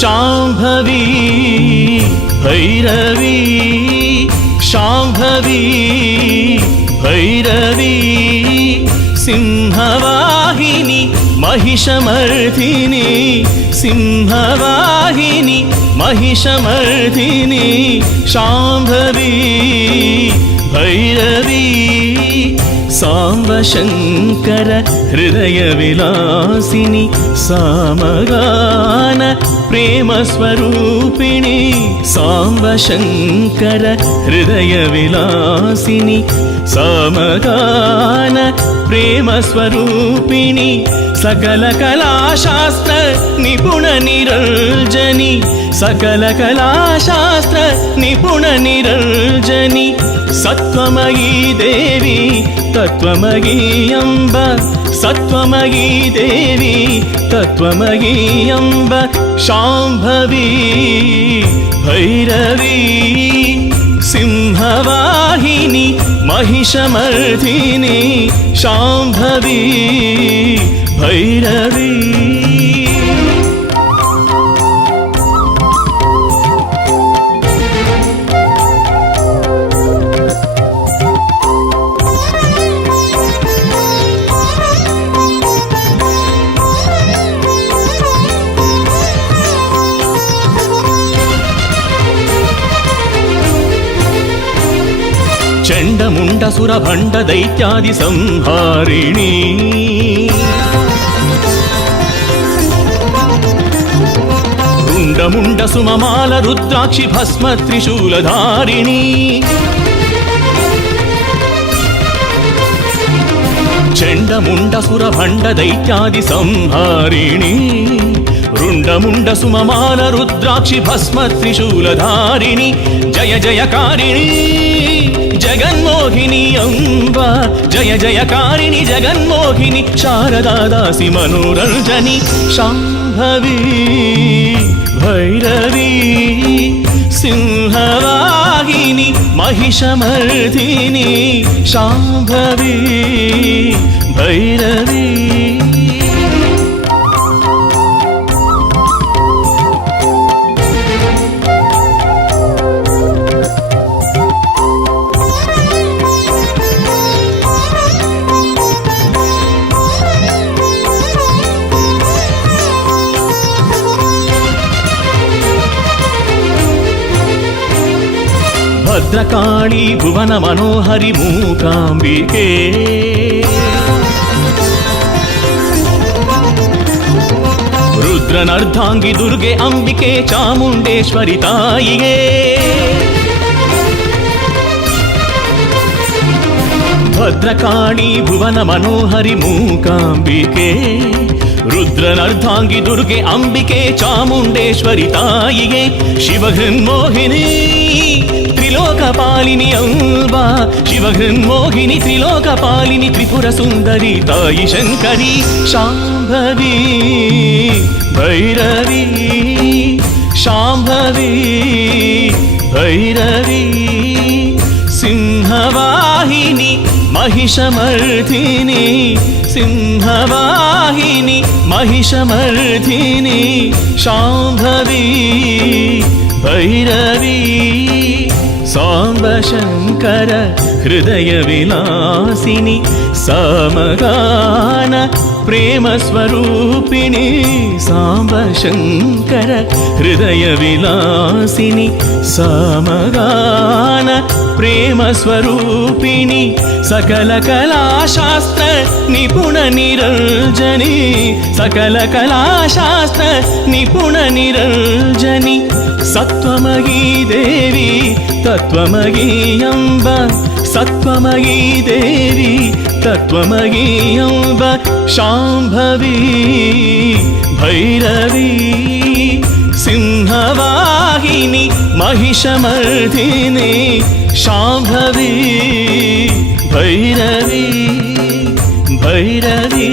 शाम्भवी भैरवी शाम्भवी भैरवी सिंहवाहिनी महिषमर्दिनी सिंहवाहिनी महिषमर्दिनी शाम्भवी भैरवी सांब शंकर हृदय विलासिनी सामगान प्रेम स्वरूपिणी सांब शंकर हृदय विलासिनी सामगान प्रेम स्वरूपिणी सकल कला शास्त्र निपुण निरंजनी सकल कला शास्त्र निपुण निरंजनी सत्वमयी देवी तत्वमयी अम्ब सत्वमयी देवी तत्वमयी अम्ब शाम्भवी भैरवी सिंहवाहिनी महिषमर्दिनी शाम्भवी भैरवी चंडमुंडसुर भंड दैत्यादि संहारिणी रुंडमुंड सुममाल रुद्राक्षि भस्म त्रिशूलधारिणी चंडमुंडसुर भंड दैत्यादि संहारिणी रुंडमुंड सुममाल रुद्राक्षि भस्म त्रिशूलधारिणी जय जयकारिणी जगन्मोहिनी अम्बा जय जयकारिणी जगन्मोहिनी शारदा दासी मनोरंजनी शाम्भवी भैरवी सिंहवाहिनी महिषमर्दिनी शाम्भवी भैरवी भद्रकाली भुवन मनोहरि मूकांबिके रुद्रनर्धांगी दुर्गे अंबिके चामुंडेश्वरी ताಯಿಗೆ भद्रकाली भुवन मनोहरि मूकांबिके रुद्रनर्धांगी दुर्गे अंबिके चामुंडेश्वरी ताಯಿಗೆ शिवहृन्मोहिनी त्रिलोकपालिनी अम्बा शिवहृन्मोहिनी त्रिलोकपालिनी त्रिपुर सुंदरी ताई शंकरी शाम्भवी भैरवी शाम्भवी भैरवी सिंहवाहिनी महिषमर्दिनी सिंहवाहिनी महिषमर्दिनी शाम्भवी भैरवी सांब शंकर हृदय विलासिनी सामगान प्रेम स्वरूपिणी सांब शंकर हृदय विलासिनी सामगान प्रेम स्वरूपिणी सकल कला शास्त्र निपुण निरंजनी सकल कला शास्त्र निपुण निरंजनी सत्वमयी देवी तत्वमयी अम्ब सत्वमयी देवी तत्वमयी अम्ब शाम्भवी भैरवी सिंहवाहिनी महिषमर्दिनी शाम्भवी भैरवी भैरवी